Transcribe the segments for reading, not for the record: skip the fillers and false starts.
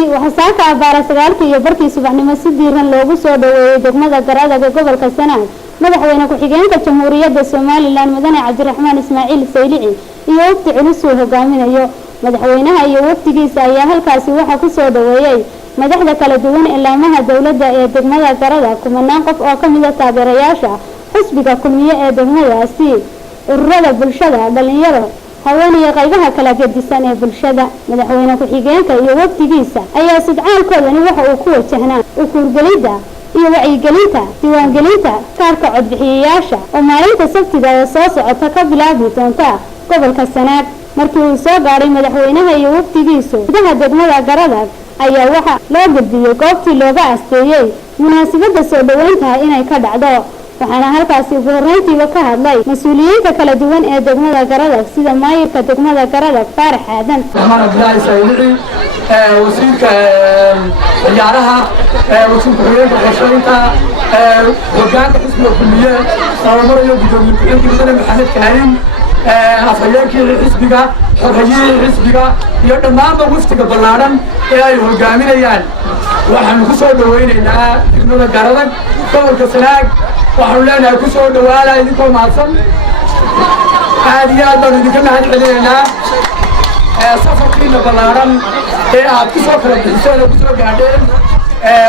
وحساك أبارة سجالك يبركي سبحان ما سديرن لوجو سودا ودقمة قرادة بقبل كسنة مدحوينا كحجين كجمهورية الصومال لان مدني عبد الرحمن إسماعيل السيلعي يوقت عنصه قامنا يو مدحوينها يوقت جيس أيها الكاسي وحكو سودا وياي مدحدا kala duwan ilaamaha dawladda ee degmada Garada kumanaan qof oo kamid ah taageerayaasha xisbiga kulmiye ee degmadaasi ururada bulshada dhalinyaro haweeney qaybaha kala gedisan ee bulshada madaxweyne ku xigeenka iyo waqtigiisa ayaa sidcaalkoodani waxa uu ku wajahnaa u kurgalida iyo wacyigelinta diiwaangelinta kaarka codbixiyayaasha oo maalinta sabtida ee soo socota ka bilaabi doonta gobolka Sanaag markii uu soo gaaray madaxweynaha iyo waqtigiisa gudaha degmada Garada ayaa waxa loo gudbiyay goobtii looga asteeyay munaasabada soo dhaweynta inay ka dhacdo waxaana halkaasi ugu horeyntiiba ka hadlay mas'uuliyiinta kala duwan ee degmada Garada sida maayirka degmada Garada Faarax Aadan Abdullaahi Saylici wasiirka ciyaaraha wasiirka xiriirka qorsheynta hoggaanka xisbiga kulmiye marayo gudoomiye ku-xigeenka Maxamed Kaarin afhayeenkii xisbiga xoghayihi xisbiga iyo dhammaanba waftiga ballaaran ee ay hogaaminayaan waxaanu ku soo dhaweynaynaa degmada Garada gobolka Sanaag waxaanu leenahay ku soo dhawaada idinkoo mahadsan aad iyo aad baan idinka mahad celinaynaa safarkiina ballaaran ee aad ku soo kala bixiseen oo ku soo gaadheen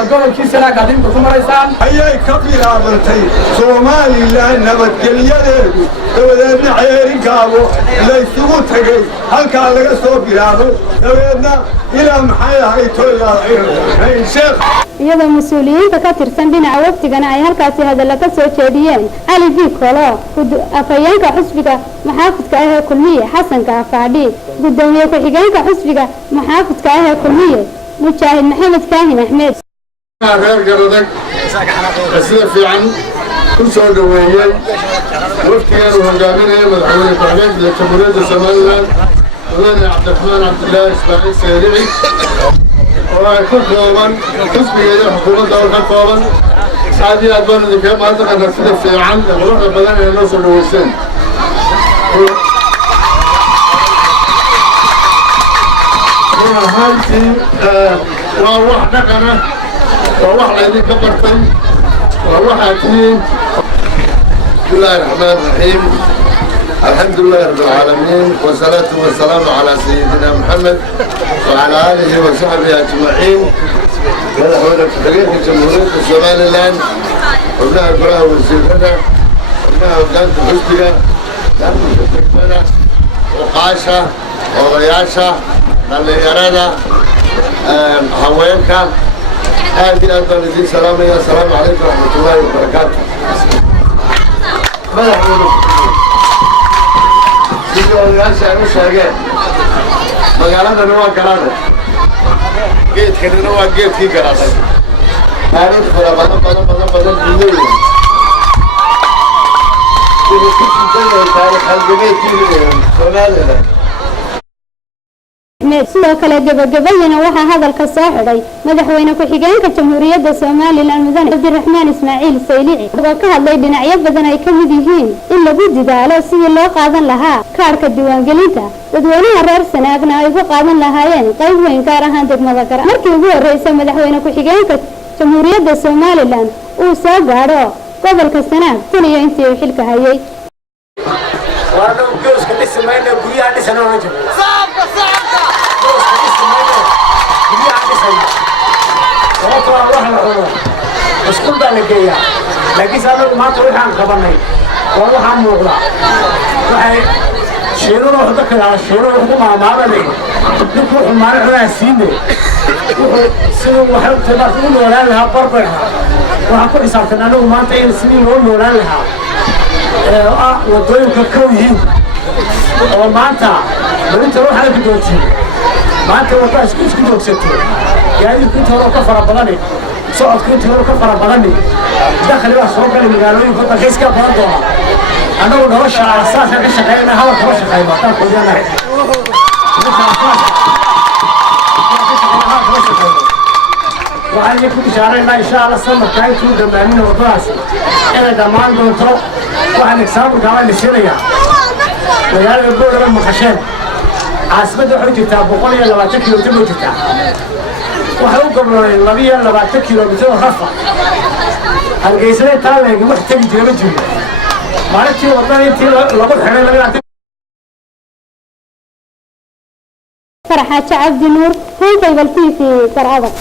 gobolkii Sanaag aad ku maraysaan ayay ka bilaabantay Soomaaliland nabadgelyadeedu dabadeedna ceerinkaagu la isugu tagay halkaa laga soo bilaabo dabadeedna ilaa maxay ahayd tooyay sheekh iyadoo mas'uuliyiinta ka tirsan dhinaca waqtigana ay halkaasi hadallo ka soo jeediyeen Ali Bikolo afhayeenka xisbiga maxaafidka ah ee kulmiye Xasan Kaafadhi gudoomiye ku-xigeenka xisbiga maxaafidka ah ee kulmiye مجاهد محمد كاهن أحمد. غير قردك السيد في عن كل سؤال دوائي وفتي أنا وهجامين مدحوني التحميد لجمهورية الصومال ولنا عبد الرحمن عبد الله إسماعيل السيلعي وكل قوما حسبي إلى حكومة دور قوما سعدي أدوان اللي كان معتقد أن السيد في عن نروح بدنا إلى نوصل لوسين. هالتي وروح نقنا وروح لذي كبرتي وروح أتين بسم الله الرحمن الرحيم الحمد لله رب العالمين والصلاة والسلام على سيدنا محمد وعلى آله وصحبه أجمعين مدحونا كحجين جمهورية الصوماليلاند وابنها القرى والسيدنا وابنها وكانت حسبنا لأنه وقاشة وضياشة dhalinyarada haweenka aad iyo aad baan idin salaamaya assalaamu calaykum waraxmatullaahi wabarakaatu madaxweyne sidii odayaasha ay u sheegeen magaaladani waa Garada geedkanina waa geedkii Garada taariikh fara badan dunyada wuxuu ku jintay taariikh halgabeedkii Soomaaliland sidoo kale gabagabadana waxaa hadalka soo xidhay madaxweyne ku-xigeenka jamhuuriyadda Soomaaliland mudane Cabdiraxmaan Ismaaciil Saylici oo ka hadlay dhinacyo badan ay ka mid yihiin in lagu dadaalo sidii loo qaadan lahaa kaarka diiwaangelinta dadweynaha reer Sanaagna ay uga qaadan lahaayeen qayb weyn gaar ahaan degmada Garada markii ugu horeysay madaxweyne ku-xigeenka jamhuuriyadda Soomaaliland uu soo gaadho gobolka Sanaag tan iyo intii uu xilka hayay waana gooska dhismayna guryaha dhisana مسكون بالجيا لكن سألوا ما تروح عن خبرني والله عن مغلا وهاي شيرون وحدك على شيرون وحدك ما بدي نروح ما نروح سيني سينو وحد تبصرون ولا لها بربها وهكذا صارتنا لو ما تين سنين ولا لها ودوي كوي وما أنت بنت روح على بدوتي ما أنت وقاش كيف دوكستي يعني كنت هروح كفر بلاني صعد كنت هروح كفر بلاني دخل بقى صوب قال لي قالوا لي كنت جيس كفر دوها أنا ونرش على أساس إيش خيرنا هوا كرش خيبة تاكل يا ناس وعلي كنت شعرنا إن شاء الله السنة كاي تود دمانين وضاس أنا دمان دونتو وعلى كسام كمان لسيريا ويا يقول لهم مخشين عاصمة حجتها بقولي لما تكلم تبغى waxay u gobloodeen 22 kiiloomitir oo rafa hargeysana taa leegi wax tagi jira ma jiro maalintii wadada intii lagu xiray laga فرحة عبد النور هون كيبل في قرابة